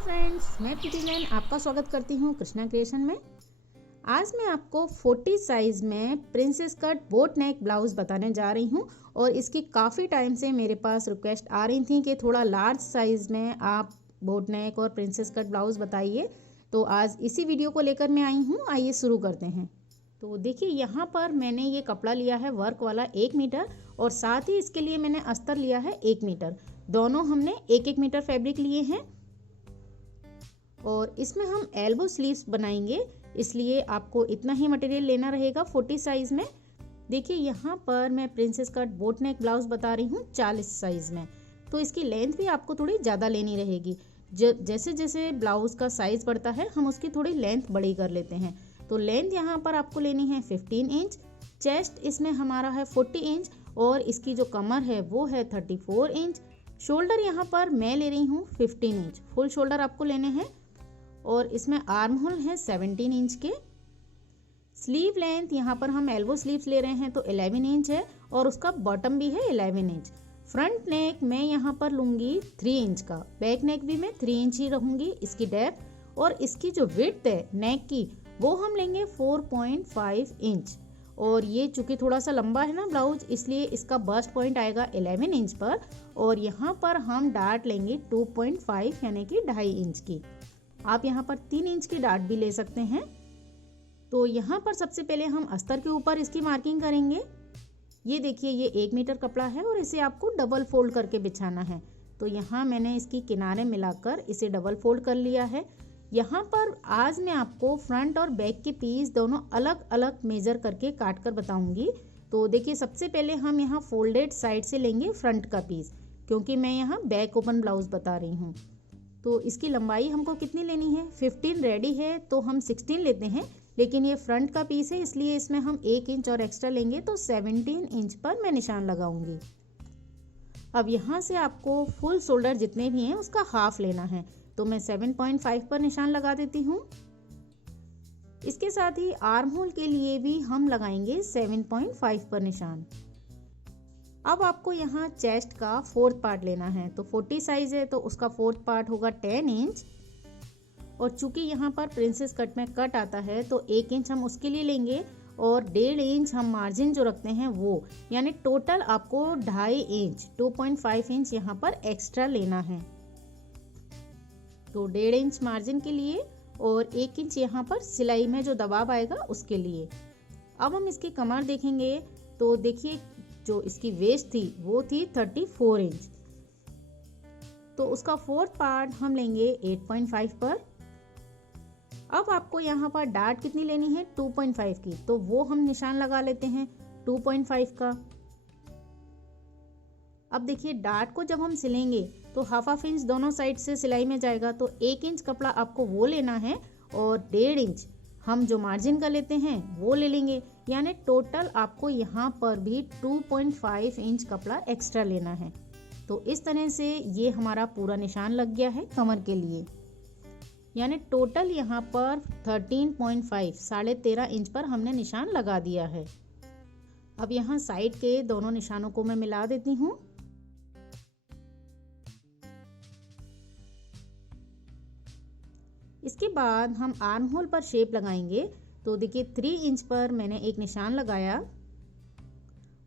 Friends, मैं प्रीति जैन आपका स्वागत करती हूँ कृष्णा क्रिएशन में। आज मैं आपको 40 साइज़ में प्रिंसेस कट बोट नेक ब्लाउज़ बताने जा रही हूँ और इसकी काफ़ी टाइम से मेरे पास रिक्वेस्ट आ रही थी कि थोड़ा लार्ज साइज़ में आप बोट नेक और प्रिंसेस कट ब्लाउज़ बताइए। तो आज इसी वीडियो को लेकर मैं आई हूँ। आइए शुरू करते हैं। तो देखिए, यहाँ पर मैंने ये कपड़ा लिया है वर्क वाला 1 मीटर और साथ ही इसके लिए मैंने अस्तर लिया है 1 मीटर। दोनों हमने 1-1 मीटर फैब्रिक लिए हैं और इसमें हम एल्बो स्लीव्स बनाएंगे, इसलिए आपको इतना ही मटेरियल लेना रहेगा 40 साइज़ में। देखिए, यहाँ पर मैं प्रिंसेस कट बोट नेक ब्लाउज़ बता रही हूँ 40 साइज़ में, तो इसकी लेंथ भी आपको थोड़ी ज़्यादा लेनी रहेगी। जैसे जैसे ब्लाउज़ का साइज़ बढ़ता है हम उसकी थोड़ी लेंथ बड़ी कर लेते हैं। तो लेंथ यहाँ पर आपको लेनी है 15 इंच, चेस्ट इसमें हमारा है 40 इंच और इसकी जो कमर है वो है 34 इंच। शोल्डर यहाँ पर मैं ले रही हूँ 15 इंच, फुल शोल्डर आपको लेने हैं और इसमें आर्म होल है 17 इंच के। स्लीव लेंथ यहाँ पर हम एल्बो स्लीव्स ले रहे हैं तो 11 इंच है और उसका बॉटम भी है 11 इंच। फ्रंट नेक मैं यहाँ पर लूँगी 3 इंच का, बैक नेक भी मैं 3 इंच ही रहूँगी इसकी डेप्थ, और इसकी जो विड्थ है नेक की वो हम लेंगे 4.5 इंच। और ये चूँकि थोड़ा सा लंबा है ना ब्लाउज, इसलिए इसका बस्ट पॉइंट आएगा 11 इंच पर और यहाँ पर हम डार्ट लेंगे 2.5 यानी कि 2.5 इंच की। आप यहाँ पर 3 इंच की डार्ट भी ले सकते हैं। तो यहाँ पर सबसे पहले हम अस्तर के ऊपर इसकी मार्किंग करेंगे। ये देखिए, ये 1 मीटर कपड़ा है और इसे आपको डबल फोल्ड करके बिछाना है। तो यहाँ मैंने इसकी किनारे मिलाकर इसे डबल फोल्ड कर लिया है। यहाँ पर आज मैं आपको फ्रंट और बैक के पीस दोनों अलग अलग मेज़र करके काट कर बताऊँगी। तो देखिए, सबसे पहले हम यहाँ फोल्डेड साइड से लेंगे फ्रंट का पीस, क्योंकि मैं यहाँ बैक ओपन ब्लाउज बता रही हूँ। तो इसकी लंबाई हमको कितनी लेनी है, 15 रेडी है तो हम 16 लेते हैं, लेकिन ये फ्रंट का पीस है इसलिए इसमें हम 1 इंच और एक्स्ट्रा लेंगे तो 17 इंच पर मैं निशान लगाऊंगी। अब यहाँ से आपको फुल शोल्डर जितने भी हैं उसका हाफ लेना है, तो मैं 7.5 पर निशान लगा देती हूँ। इसके साथ ही आर्म होल के लिए भी हम लगाएंगे 7.5 पर निशान। अब आपको यहाँ चेस्ट का 4th पार्ट लेना है, तो 40 साइज है तो उसका 4th पार्ट होगा 10 इंच। और चूंकि यहाँ पर प्रिंसेस कट में कट आता है तो 1 इंच हम उसके लिए लेंगे और 1.5 इंच हम मार्जिन जो रखते हैं वो, यानी टोटल आपको 2.5 इंच 2.5 इंच यहाँ पर एक्स्ट्रा लेना है। तो 1.5 इंच मार्जिन के लिए और 1 इंच यहाँ पर सिलाई में जो दबाव आएगा उसके लिए। अब हम इसकी कमर देखेंगे तो देखिए, जो इसकी वेस्ट थी वो थी 34 इंच, तो उसका 4th पार्ट हम लेंगे 8.5 पर। अब आपको यहाँ पर डार्ट कितनी लेनी है, 2.5 की, तो वो हम निशान लगा लेते हैं 2.5 का। अब देखिए, डार्ट को जब हम सिलेंगे तो हाफ इंच दोनों साइड से सिलाई में जाएगा, तो 1 इंच कपड़ा आपको वो लेना है और 1.5 इंच हम जो मार्जिन का लेते हैं वो ले लेंगे, यानी टोटल आपको यहाँ पर भी 2.5 इंच कपड़ा एक्स्ट्रा लेना है। तो इस तरह से ये हमारा पूरा निशान लग गया है कमर के लिए, यानी टोटल यहाँ पर 13.5 13.5 इंच पर हमने निशान लगा दिया है। अब यहाँ साइड के दोनों निशानों को मैं मिला देती हूँ। इसके बाद हम आर्म होल पर शेप लगाएंगे। तो देखिए, 3 इंच पर मैंने एक निशान लगाया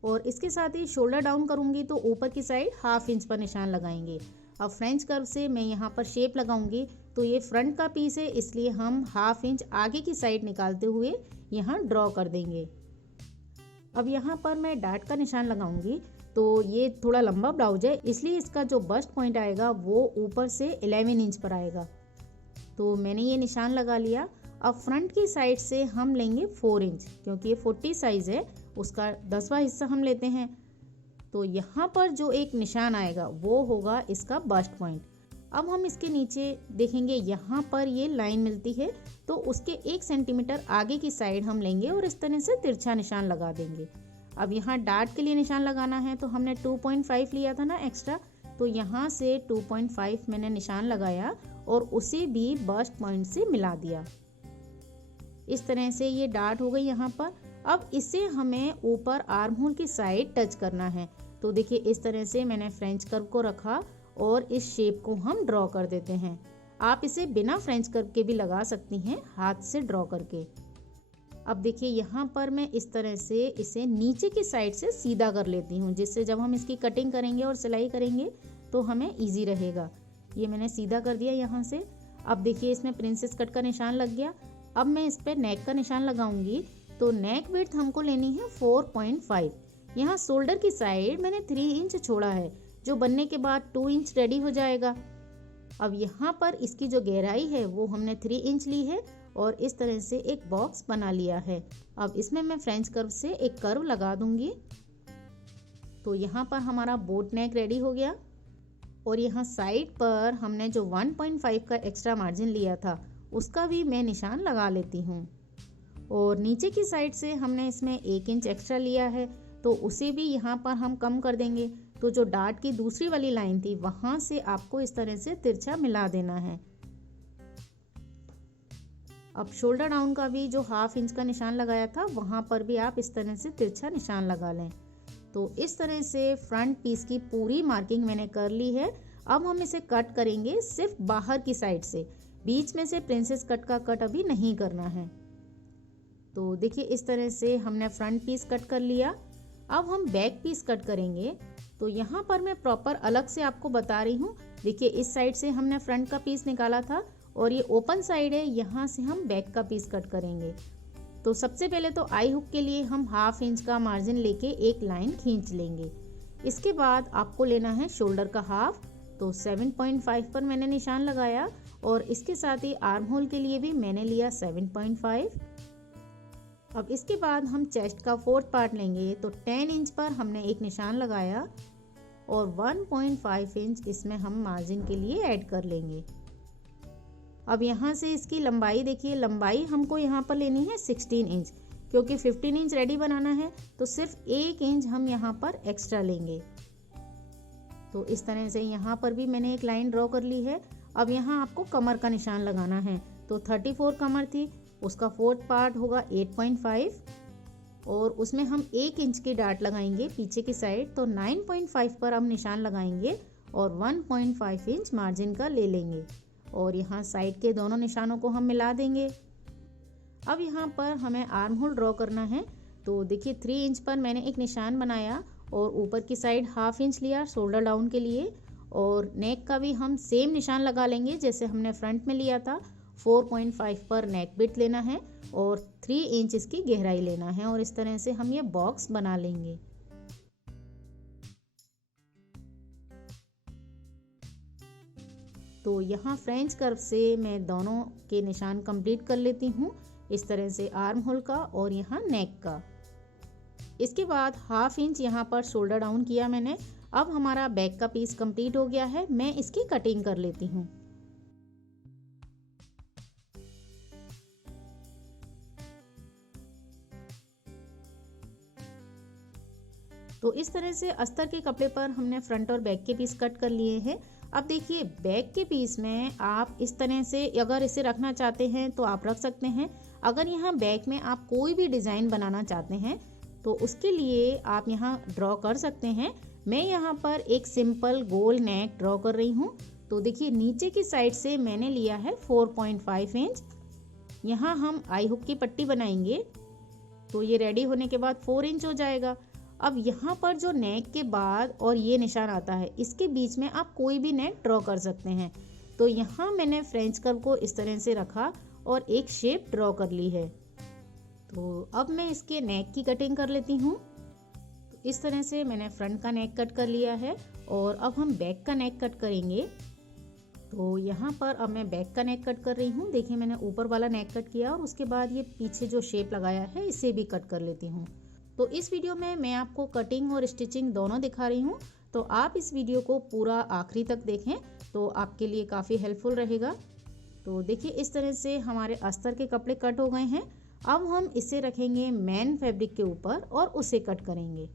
और इसके साथ ही शोल्डर डाउन करूंगी तो ऊपर की साइड हाफ इंच पर निशान लगाएंगे। अब फ्रेंच कर्व से मैं यहाँ पर शेप लगाऊंगी, तो ये फ्रंट का पीस है इसलिए हम हाफ इंच आगे की साइड निकालते हुए यहाँ ड्रॉ कर देंगे। अब यहाँ पर मैं डार्ट का निशान लगाऊंगी, तो ये थोड़ा लंबा ब्लाउज है इसलिए इसका जो बस्ट पॉइंट आएगा वो ऊपर से 11 इंच पर आएगा, तो मैंने ये निशान लगा लिया। अब फ्रंट की साइड से हम लेंगे 4 इंच, क्योंकि ये 40 साइज है उसका 10वां हिस्सा हम लेते हैं। तो यहाँ पर जो एक निशान आएगा वो होगा इसका बस्ट पॉइंट। अब हम इसके नीचे देखेंगे, यहाँ पर ये लाइन मिलती है तो उसके 1 सेंटीमीटर आगे की साइड हम लेंगे और इस तरह से तिरछा निशान लगा देंगे। अब यहाँ डार्ट के लिए निशान लगाना है तो हमने 2.5 लिया था ना एक्स्ट्रा, तो यहाँ से 2.5 मैंने निशान लगाया और उसे भी बस्ट पॉइंट से मिला दिया। इस तरह से ये डार्ट हो गई यहाँ पर। अब इसे हमें ऊपर आर्म होल की साइड टच करना है, तो देखिए इस तरह से मैंने फ्रेंच कर्व को रखा और इस शेप को हम ड्रॉ कर देते हैं। आप इसे बिना फ्रेंच कर्व के भी लगा सकती हैं, हाथ से ड्रॉ करके। अब देखिए यहाँ पर मैं इस तरह से इसे नीचे की साइड से सीधा कर लेती हूँ, जिससे जब हम इसकी कटिंग करेंगे और सिलाई करेंगे तो हमें ईजी रहेगा। ये मैंने सीधा कर दिया यहाँ से। अब देखिए इसमें प्रिंसेस कट का निशान लग गया। अब मैं इस पर नेक का निशान लगाऊंगी। तो नेक विड्थ हमको लेनी है 4.5। यहाँ शोल्डर की साइड मैंने 3 इंच छोड़ा है, जो बनने के बाद 2 इंच रेडी हो जाएगा। अब यहाँ पर इसकी जो गहराई है वो हमने 3 इंच ली है और इस तरह से एक बॉक्स बना लिया है। अब इसमें मैं फ्रेंच कर्व से एक कर्व लगा दूंगी। तो यहाँ पर हमारा बोट नेक रेडी हो गया और यहाँ साइड पर हमने जो 1.5 का एक्स्ट्रा मार्जिन लिया था उसका भी मैं निशान लगा लेती हूँ। और नीचे की साइड से हमने इसमें 1 इंच एक्स्ट्रा लिया है, तो उसे भी यहाँ पर हम कम कर देंगे। तो जो डार्ट की दूसरी वाली लाइन थी वहाँ से आपको इस तरह से तिरछा मिला देना है। अब शोल्डर डाउन का भी जो 1/2 इंच का निशान लगाया था वहाँ पर भी आप इस तरह से तिरछा निशान लगा लें। तो इस तरह से फ्रंट पीस की पूरी मार्किंग मैंने कर ली है। अब हम इसे कट करेंगे सिर्फ बाहर की साइड से, बीच में से प्रिंसेस कट का कट अभी नहीं करना है। तो देखिए इस तरह से हमने फ्रंट पीस कट कर लिया। अब हम बैक पीस कट करेंगे। तो यहाँ पर मैं प्रॉपर अलग से आपको बता रही हूँ। देखिए इस साइड से हमने फ्रंट का पीस निकाला था और ये ओपन साइड है, यहाँ से हम बैक का पीस कट करेंगे। तो सबसे पहले तो आई हुक के लिए हम 1/2 इंच का मार्जिन लेके एक लाइन खींच लेंगे। इसके बाद आपको लेना है शोल्डर का हाफ। तो 7.5 पर मैंने निशान लगाया और इसके साथ ही आर्म होल के लिए भी मैंने लिया 7.5। अब इसके बाद हम चेस्ट का 4th पार्ट लेंगे। तो 10 इंच पर हमने एक निशान लगाया और 1.5 इंच इसमें हम मार्जिन के लिए ऐड कर लेंगे। अब यहाँ से इसकी लंबाई देखिए, लंबाई हमको यहाँ पर लेनी है 16 इंच, क्योंकि 15 इंच रेडी बनाना है तो सिर्फ 1 इंच हम यहाँ पर एक्स्ट्रा लेंगे। तो इस तरह से यहाँ पर भी मैंने एक लाइन ड्रॉ कर ली है। अब यहाँ आपको कमर का निशान लगाना है। तो 34 कमर थी, उसका 4th पार्ट होगा 8.5 और उसमें हम 1 इंच की डाट लगाएंगे पीछे की साइड। तो 9.5 पर हम निशान लगाएंगे और 1.5 इंच मार्जिन का ले लेंगे और यहाँ साइड के दोनों निशानों को हम मिला देंगे। अब यहाँ पर हमें आर्म होल ड्रॉ करना है। तो देखिए 3 इंच पर मैंने एक निशान बनाया और ऊपर की साइड 1/2 इंच लिया शोल्डर डाउन के लिए और नेक का भी हम सेम निशान लगा लेंगे जैसे हमने फ्रंट में लिया था। 4.5 पर नेक विड्थ लेना है और 3 इंच इसकी गहराई लेना है और इस तरह से हम ये बॉक्स बना लेंगे। तो यहाँ फ्रेंच कर्व से मैं दोनों के निशान कंप्लीट कर लेती हूँ, इस तरह से आर्म होल का और यहाँ नेक का। इसके बाद 1/2 इंच यहाँ पर शोल्डर डाउन किया मैंने। अब हमारा बैक का पीस कंप्लीट हो गया है, मैं इसकी कटिंग कर लेती हूँ। तो इस तरह से अस्तर के कपड़े पर हमने फ्रंट और बैक के पीस कट कर लिए हैं। अब देखिए बैक के पीस में आप इस तरह से अगर इसे रखना चाहते हैं तो आप रख सकते हैं। अगर यहाँ बैक में आप कोई भी डिज़ाइन बनाना चाहते हैं तो उसके लिए आप यहाँ ड्रॉ कर सकते हैं। मैं यहाँ पर एक सिंपल गोल नेक ड्रॉ कर रही हूँ। तो देखिए नीचे की साइड से मैंने लिया है 4.5 इंच। यहाँ हम आई हुक की पट्टी बनाएंगे तो ये रेडी होने के बाद 4 इंच हो जाएगा। अब यहाँ पर जो नेक के बाद और ये निशान आता है इसके बीच में आप कोई भी नेक ड्रॉ कर सकते हैं। तो यहाँ मैंने फ्रेंच कर्व को इस तरह से रखा और एक शेप ड्रॉ कर ली है। तो अब मैं इसके नेक की कटिंग कर लेती हूँ। तो इस तरह से मैंने फ्रंट का नेक कट कर लिया है और अब हम बैक का नेक कट करेंगे। तो यहाँ पर अब मैं बैक का नेक कट कर रही हूँ। देखिए मैंने ऊपर वाला नेक कट किया और उसके बाद ये पीछे जो शेप लगाया है इसे भी कट कर लेती हूँ। तो इस वीडियो में मैं आपको कटिंग और स्टिचिंग दोनों दिखा रही हूँ, तो आप इस वीडियो को पूरा आखिरी तक देखें तो आपके लिए काफ़ी हेल्पफुल रहेगा। तो देखिए इस तरह से हमारे अस्तर के कपड़े कट हो गए हैं। अब हम इसे रखेंगे मैन फैब्रिक के ऊपर और उसे कट करेंगे।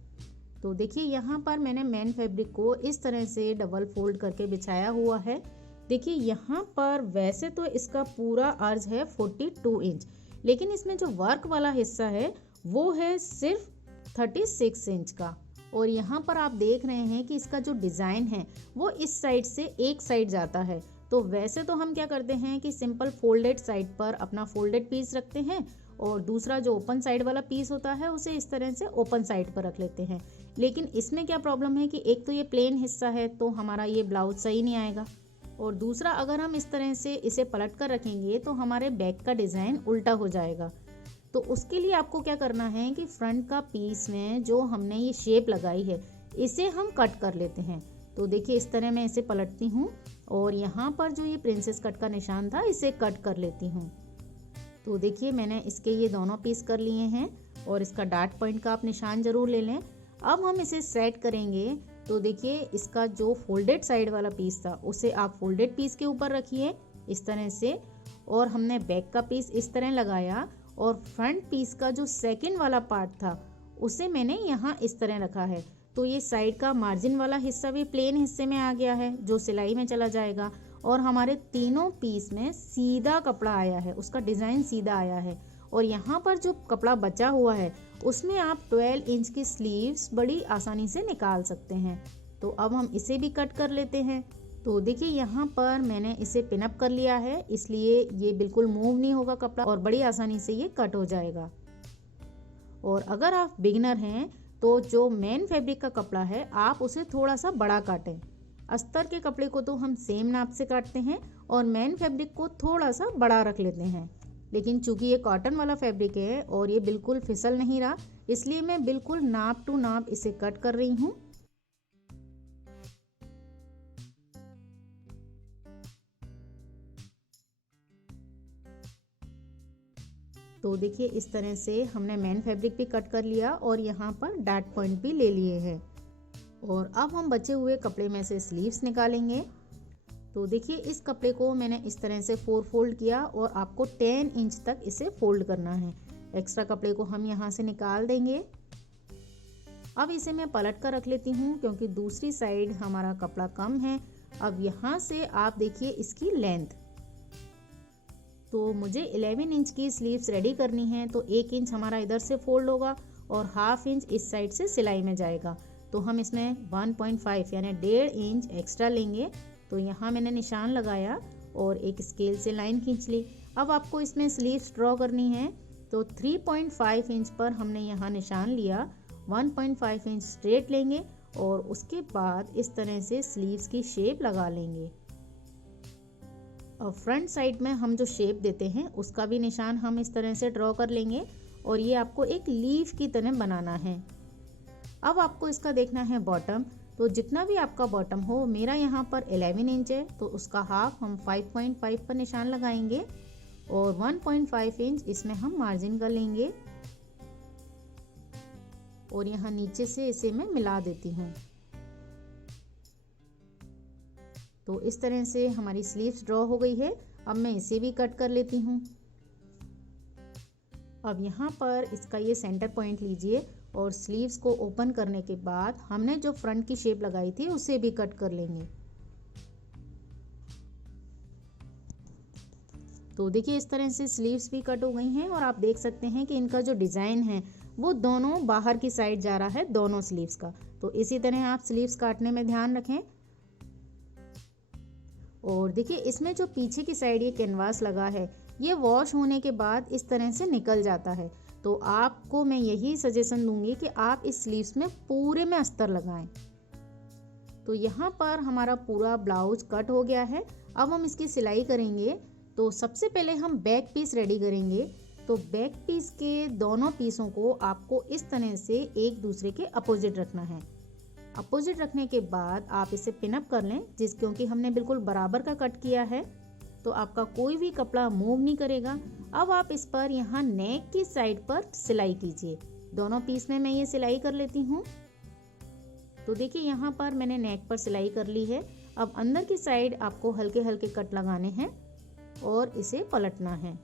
तो देखिए यहाँ पर मैंने मैन फैब्रिक को इस तरह से डबल फोल्ड करके बिछाया हुआ है। देखिए यहाँ पर वैसे तो इसका पूरा अर्ज है 42 इंच, लेकिन इसमें जो वर्क वाला हिस्सा है वो है सिर्फ 36 इंच का। और यहाँ पर आप देख रहे हैं कि इसका जो डिज़ाइन है वो इस साइड से एक साइड जाता है, तो वैसे तो हम क्या करते हैं कि सिंपल फोल्डेड साइड पर अपना फोल्डेड पीस रखते हैं और दूसरा जो ओपन साइड वाला पीस होता है उसे इस तरह से ओपन साइड पर रख लेते हैं। लेकिन इसमें क्या प्रॉब्लम है कि एक तो ये प्लेन हिस्सा है तो हमारा ये ब्लाउज सही नहीं आएगा, और दूसरा अगर हम इस तरह से इसे पलट कर रखेंगे तो हमारे बैक का डिज़ाइन उल्टा हो जाएगा। तो उसके लिए आपको क्या करना है कि फ्रंट का पीस में जो हमने ये शेप लगाई है इसे हम कट कर लेते हैं। तो देखिए इस तरह मैं इसे पलटती हूँ और यहाँ पर जो ये प्रिंसेस कट का निशान था इसे कट कर लेती हूँ। तो देखिए मैंने इसके ये दोनों पीस कर लिए हैं और इसका डार्ट पॉइंट का आप निशान ज़रूर ले लें। अब हम इसे सेट करेंगे। तो देखिए इसका जो फोल्डेड साइड वाला पीस था उसे आप फोल्डेड पीस के ऊपर रखिए इस तरह से, और हमने बैक का पीस इस तरह लगाया और फ्रंट पीस का जो सेकंड वाला पार्ट था उसे मैंने यहाँ इस तरह रखा है। तो ये साइड का मार्जिन वाला हिस्सा भी प्लेन हिस्से में आ गया है जो सिलाई में चला जाएगा, और हमारे तीनों पीस में सीधा कपड़ा आया है, उसका डिज़ाइन सीधा आया है। और यहाँ पर जो कपड़ा बचा हुआ है उसमें आप 12 इंच की स्लीव्स बड़ी आसानी से निकाल सकते हैं। तो अब हम इसे भी कट कर लेते हैं। तो देखिए यहाँ पर मैंने इसे पिनअप कर लिया है, इसलिए ये बिल्कुल मूव नहीं होगा कपड़ा और बड़ी आसानी से ये कट हो जाएगा। और अगर आप बिगिनर हैं तो जो मेन फैब्रिक का कपड़ा है आप उसे थोड़ा सा बड़ा काटें। अस्तर के कपड़े को तो हम सेम नाप से काटते हैं और मेन फैब्रिक को थोड़ा सा बड़ा रख लेते हैं, लेकिन चूंकि ये कॉटन वाला फैब्रिक है और ये बिल्कुल फिसल नहीं रहा, इसलिए मैं बिल्कुल नाप टू नाप इसे कट कर रही हूँ। तो देखिए इस तरह से हमने मेन फैब्रिक भी कट कर लिया और यहाँ पर डार्ट पॉइंट भी ले लिए हैं। और अब हम बचे हुए कपड़े में से स्लीव्स निकालेंगे। तो देखिए इस कपड़े को मैंने इस तरह से 4 फोल्ड किया और आपको 10 इंच तक इसे फोल्ड करना है। एक्स्ट्रा कपड़े को हम यहाँ से निकाल देंगे। अब इसे मैं पलट कर रख लेती हूँ क्योंकि दूसरी साइड हमारा कपड़ा कम है। अब यहाँ से आप देखिए इसकी लेंथ, तो मुझे 11 इंच की स्लीव्स रेडी करनी है, तो 1 इंच हमारा इधर से फोल्ड होगा और हाफ इंच इस साइड से सिलाई में जाएगा। तो हम इसमें 1.5 यानी 1.5 इंच एक्स्ट्रा लेंगे। तो यहाँ मैंने निशान लगाया और एक स्केल से लाइन खींच ली। अब आपको इसमें स्लीव्स ड्रॉ करनी है, तो 3.5 इंच पर हमने यहाँ निशान लिया, 1.5 इंच स्ट्रेट लेंगे और उसके बाद इस तरह से स्लीव्स की शेप लगा लेंगे। और फ्रंट साइड में हम जो शेप देते हैं उसका भी निशान हम इस तरह से ड्रॉ कर लेंगे और ये आपको एक लीफ की तरह बनाना है। अब आपको इसका देखना है बॉटम। तो जितना भी आपका बॉटम हो, मेरा यहाँ पर 11 इंच है तो उसका हाफ हम 5.5 पर निशान लगाएंगे और 1.5 इंच इसमें हम मार्जिन कर लेंगे और यहाँ नीचे से इसे मैं मिला देती हूँ। तो इस तरह से हमारी स्लीव्स ड्रॉ हो गई है। अब मैं इसे भी कट कर लेती हूँ। अब यहाँ पर इसका ये सेंटर पॉइंट लीजिए और स्लीव्स को ओपन करने के बाद हमने जो फ्रंट की शेप लगाई थी उसे भी कट कर लेंगे। तो देखिए इस तरह से स्लीव्स भी कट हो गई हैं और आप देख सकते हैं कि इनका जो डिज़ाइन है वो दोनों बाहर की साइड जा रहा है, दोनों स्लीव्स का। तो इसी तरह आप स्लीव्स काटने में ध्यान रखें। और देखिए इसमें जो पीछे की साइड ये कैनवास लगा है ये वॉश होने के बाद इस तरह से निकल जाता है। तो आपको मैं यही सजेशन दूंगी कि आप इस स्लीव्स में पूरे में अस्तर लगाएं। तो यहाँ पर हमारा पूरा ब्लाउज कट हो गया है। अब हम इसकी सिलाई करेंगे। तो सबसे पहले हम बैक पीस रेडी करेंगे। तो बैक पीस के दोनों पीसों को आपको इस तरह से एक दूसरे के अपोजिट रखना है। अपोजिट रखने के बाद आप इसे पिनअप कर लें, क्योंकि हमने बिल्कुल बराबर का कट किया है तो आपका कोई भी कपड़ा मूव नहीं करेगा। अब आप इस पर यहाँ नेक की साइड पर सिलाई कीजिए। दोनों पीस में मैं ये सिलाई कर लेती हूँ। तो देखिए यहाँ पर मैंने नेक पर सिलाई कर ली है। अब अंदर की साइड आपको हल्के हल्के कट लगाने हैं और इसे पलटना है।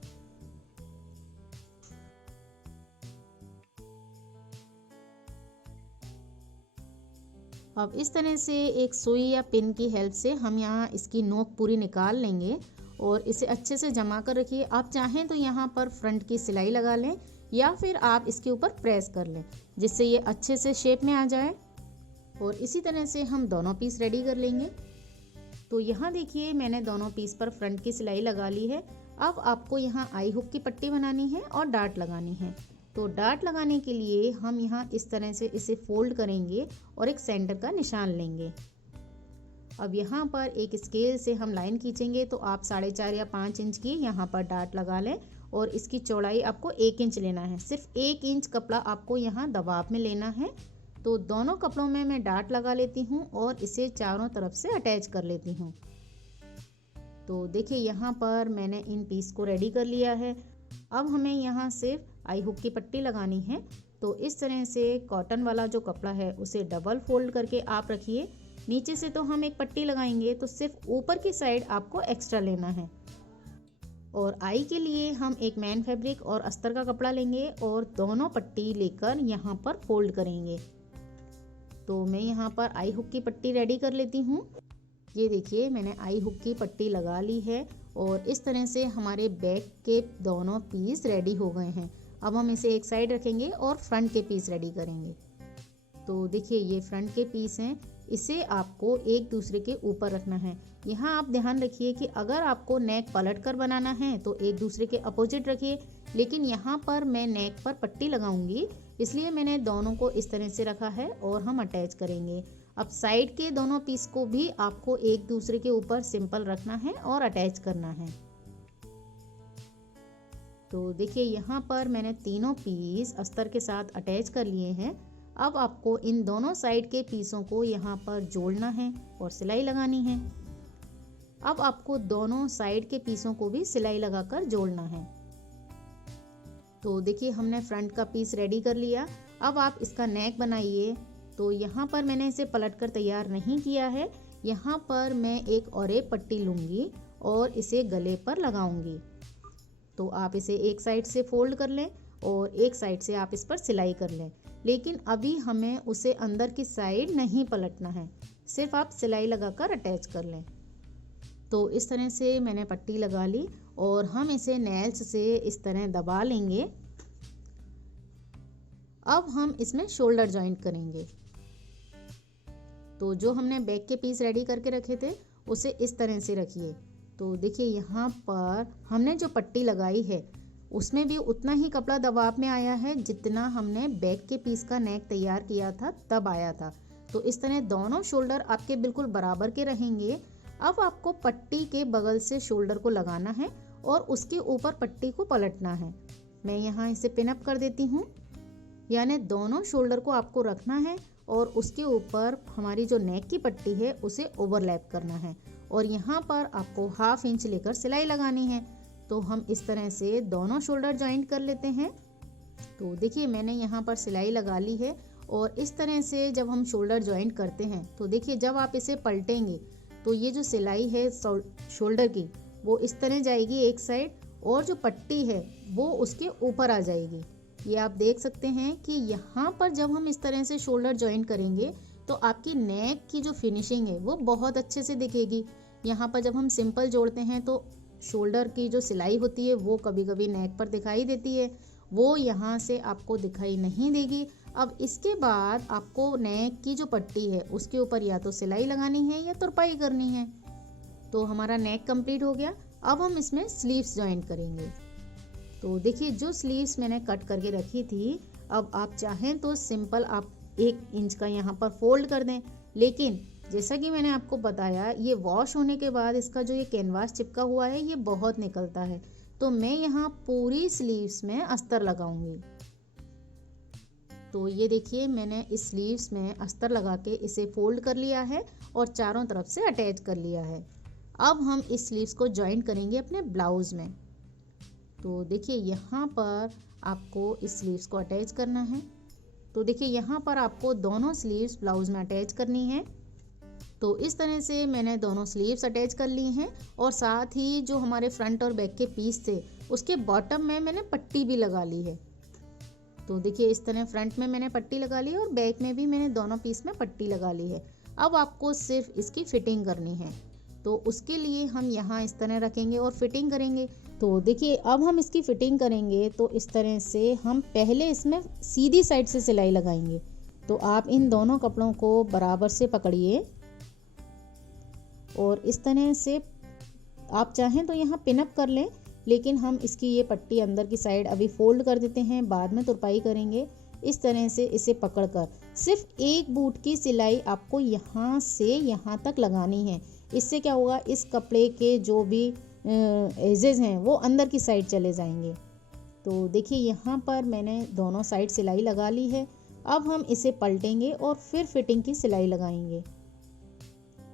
अब इस तरह से एक सुई या पिन की हेल्प से हम यहाँ इसकी नोक पूरी निकाल लेंगे और इसे अच्छे से जमा कर रखिए। आप चाहें तो यहाँ पर फ्रंट की सिलाई लगा लें या फिर आप इसके ऊपर प्रेस कर लें जिससे ये अच्छे से शेप में आ जाए। और इसी तरह से हम दोनों पीस रेडी कर लेंगे। तो यहाँ देखिए मैंने दोनों पीस पर फ्रंट की सिलाई लगा ली है। अब आपको यहाँ आई हुक की पट्टी बनानी है और डार्ट लगानी है। तो डार्ट लगाने के लिए हम यहाँ इस तरह से इसे फोल्ड करेंगे और एक सेंटर का निशान लेंगे। अब यहाँ पर एक स्केल से हम लाइन खींचेंगे, तो आप 4.5 या 5 इंच की यहाँ पर डार्ट लगा लें और इसकी चौड़ाई आपको 1 इंच लेना है। सिर्फ 1 इंच कपड़ा आपको यहाँ दबाव में लेना है। तो दोनों कपड़ों में मैं डार्ट लगा लेती हूँ और इसे चारों तरफ से अटैच कर लेती हूँ। तो देखिए यहाँ पर मैंने इन पीस को रेडी कर लिया है। अब हमें यहाँ सिर्फ आई हुक की पट्टी लगानी है। तो इस तरह से कॉटन वाला जो कपड़ा है उसे डबल फोल्ड करके आप रखिए। नीचे से तो हम एक पट्टी लगाएंगे, तो सिर्फ ऊपर की साइड आपको एक्स्ट्रा लेना है। और आई के लिए हम एक मैन फैब्रिक और अस्तर का कपड़ा लेंगे और दोनों पट्टी लेकर यहाँ पर फोल्ड करेंगे। तो मैं यहाँ पर आई हुक की पट्टी रेडी कर लेती हूँ। ये देखिए मैंने आई हुक की पट्टी लगा ली है और इस तरह से हमारे बैक के दोनों पीस रेडी हो गए हैं। अब हम इसे एक साइड रखेंगे और फ्रंट के पीस रेडी करेंगे। तो देखिए ये फ्रंट के पीस हैं, इसे आपको एक दूसरे के ऊपर रखना है। यहाँ आप ध्यान रखिए कि अगर आपको नेक पलट कर बनाना है तो एक दूसरे के अपोजिट रखिए, लेकिन यहाँ पर मैं नेक पर पट्टी लगाऊंगी, इसलिए मैंने दोनों को इस तरह से रखा है और हम अटैच करेंगे। अब साइड के दोनों पीस को भी आपको एक दूसरे के ऊपर सिंपल रखना है और अटैच करना है। तो देखिए यहाँ पर मैंने तीनों पीस अस्तर के साथ अटैच कर लिए हैं। अब आपको इन दोनों साइड के पीसों को यहाँ पर जोड़ना है और सिलाई लगानी है। अब आपको दोनों साइड के पीसों को भी सिलाई लगाकर जोड़ना है। तो देखिए हमने फ्रंट का पीस रेडी कर लिया। अब आप इसका नेक बनाइए। तो यहाँ पर मैंने इसे पलट कर तैयार नहीं किया है। यहाँ पर मैं एक और एक पट्टी लूँगी और इसे गले पर लगाऊंगी। तो आप इसे एक साइड से फोल्ड कर लें और एक साइड से आप इस पर सिलाई कर लें, लेकिन अभी हमें उसे अंदर की साइड नहीं पलटना है, सिर्फ आप सिलाई लगाकर अटैच कर लें। तो इस तरह से मैंने पट्टी लगा ली और हम इसे नेल्स से इस तरह दबा लेंगे। अब हम इसमें शोल्डर जॉइंट करेंगे। तो जो हमने बैक के पीस रेडी करके रखे थे उसे इस तरह से रखिए। तो देखिए यहाँ पर हमने जो पट्टी लगाई है उसमें भी उतना ही कपड़ा दबाव में आया है जितना हमने बैक के पीस का नेक तैयार किया था तब आया था। तो इस तरह दोनों शोल्डर आपके बिल्कुल बराबर के रहेंगे। अब आपको पट्टी के बगल से शोल्डर को लगाना है और उसके ऊपर पट्टी को पलटना है। मैं यहाँ इसे पिन अप कर देती हूँ, यानी दोनों शोल्डर को आपको रखना है और उसके ऊपर हमारी जो नेक की पट्टी है उसे ओवरलैप करना है और यहाँ पर आपको 1/2 इंच लेकर सिलाई लगानी है। तो हम इस तरह से दोनों शोल्डर जॉइंट कर लेते हैं। तो देखिए मैंने यहाँ पर सिलाई लगा ली है और इस तरह से जब हम शोल्डर जॉइंट करते हैं तो देखिए जब आप इसे पलटेंगे तो ये जो सिलाई है शोल्डर की वो इस तरह जाएगी एक साइड और जो पट्टी है वो उसके ऊपर आ जाएगी। ये आप देख सकते हैं कि यहाँ पर जब हम इस तरह से शोल्डर जॉइंट करेंगे तो आपकी नेक की जो फिनिशिंग है वो बहुत अच्छे से दिखेगी। यहाँ पर जब हम सिंपल जोड़ते हैं तो शोल्डर की जो सिलाई होती है वो कभी कभी नेक पर दिखाई देती है, वो यहाँ से आपको दिखाई नहीं देगी। अब इसके बाद आपको नेक की जो पट्टी है उसके ऊपर या तो सिलाई लगानी है या तुरपाई करनी है। तो हमारा नेक कंप्लीट हो गया। अब हम इसमें स्लीव्स जॉइंट करेंगे। तो देखिए जो स्लीव्स मैंने कट करके रखी थी, अब आप चाहें तो सिंपल आप 1 इंच का यहाँ पर फोल्ड कर दें, लेकिन जैसा कि मैंने आपको बताया ये वॉश होने के बाद इसका जो ये कैनवास चिपका हुआ है ये बहुत निकलता है। तो मैं यहाँ पूरी स्लीव्स में अस्तर लगाऊंगी। तो ये देखिए मैंने इस स्लीव्स में अस्तर लगा के इसे फोल्ड कर लिया है और चारों तरफ से अटैच कर लिया है। अब हम इस स्लीव्स को जॉइंट करेंगे अपने ब्लाउज में। तो देखिए यहाँ पर आपको इस स्लीव्स को अटैच करना है। तो देखिए यहाँ पर आपको दोनों स्लीव्स ब्लाउज में अटैच करनी है। तो इस तरह से मैंने दोनों स्लीव्स अटैच कर ली हैं और साथ ही जो हमारे फ्रंट और बैक के पीस थे उसके बॉटम में मैंने पट्टी भी लगा ली है। तो देखिए इस तरह फ्रंट में मैंने पट्टी लगा ली है और बैक में भी मैंने दोनों पीस में पट्टी लगा ली है। अब आपको सिर्फ इसकी फिटिंग करनी है। तो उसके लिए हम यहाँ इस तरह रखेंगे और फिटिंग करेंगे। तो देखिए अब हम इसकी फिटिंग करेंगे तो इस तरह से हम पहले इसमें सीधी साइड से सिलाई लगाएंगे। तो आप इन दोनों कपड़ों को बराबर से पकड़िए और इस तरह से आप चाहें तो यहाँ पिनअप कर लें, लेकिन हम इसकी ये पट्टी अंदर की साइड अभी फोल्ड कर देते हैं, बाद में तुरपाई करेंगे। इस तरह से इसे पकड़कर सिर्फ एक बूट की सिलाई आपको यहाँ से यहाँ तक लगानी है। इससे क्या होगा, इस कपड़े के जो भी एजेस हैं वो अंदर की साइड चले जाएंगे। तो देखिए यहाँ पर मैंने दोनों साइड सिलाई लगा ली है। अब हम इसे पलटेंगे और फिर फिटिंग की सिलाई लगाएंगे।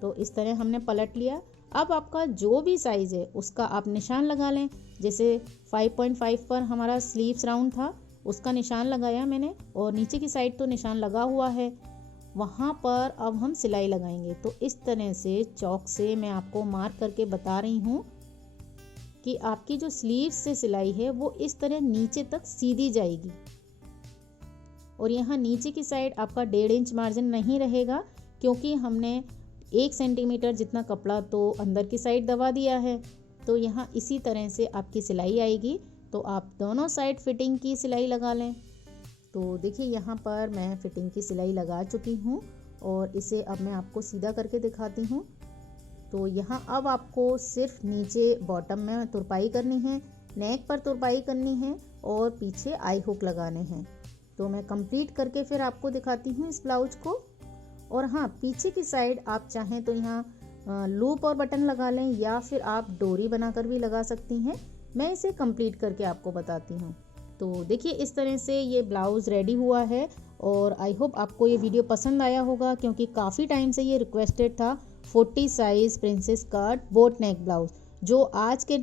तो इस तरह हमने पलट लिया। अब आपका जो भी साइज़ है उसका आप निशान लगा लें। जैसे 5.5 पर हमारा स्लीव्स राउंड था, उसका निशान लगाया मैंने, और नीचे की साइड तो निशान लगा हुआ है, वहाँ पर अब हम सिलाई लगाएंगे। तो इस तरह से चौक से मैं आपको मार्क करके बता रही हूँ कि आपकी जो स्लीव्स से सिलाई है वो इस तरह नीचे तक सीधी जाएगी। और यहाँ नीचे की साइड आपका 1.5 इंच मार्जिन नहीं रहेगा, क्योंकि हमने 1 सेंटीमीटर जितना कपड़ा तो अंदर की साइड दबा दिया है। तो यहाँ इसी तरह से आपकी सिलाई आएगी। तो आप दोनों साइड फिटिंग की सिलाई लगा लें। तो देखिए यहाँ पर मैं फिटिंग की सिलाई लगा चुकी हूँ और इसे अब मैं आपको सीधा करके दिखाती हूँ। तो यहाँ अब आपको सिर्फ नीचे बॉटम में तुरपाई करनी है, नेक पर तुरपाई करनी है और पीछे आई हुक लगाने हैं। तो मैं कंप्लीट करके फिर आपको दिखाती हूँ इस ब्लाउज को। और हाँ, पीछे की साइड आप चाहें तो यहाँ लूप और बटन लगा लें, या फिर आप डोरी बनाकर भी लगा सकती हैं। मैं इसे कंप्लीट करके आपको बताती हूँ। तो देखिए इस तरह से ये ब्लाउज़ रेडी हुआ है और आई होप आपको ये वीडियो पसंद आया होगा, क्योंकि काफ़ी टाइम से ये रिक्वेस्टेड था 40 साइज़ प्रिंसेस कट बोट नेक ब्लाउज़, जो आज के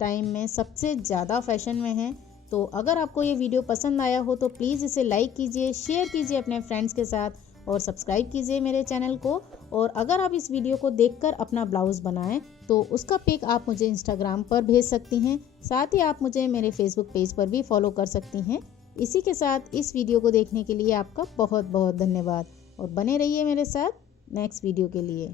टाइम में सबसे ज़्यादा फैशन में है। तो अगर आपको ये वीडियो पसंद आया हो तो प्लीज़ इसे लाइक कीजिए, शेयर कीजिए अपने फ्रेंड्स के साथ और सब्सक्राइब कीजिए मेरे चैनल को। और अगर आप इस वीडियो को देखकर अपना ब्लाउज़ बनाएं तो उसका पिक आप मुझे इंस्टाग्राम पर भेज सकती हैं। साथ ही आप मुझे मेरे फेसबुक पेज पर भी फॉलो कर सकती हैं। इसी के साथ इस वीडियो को देखने के लिए आपका बहुत बहुत धन्यवाद और बने रहिए मेरे साथ नेक्स्ट वीडियो के लिए।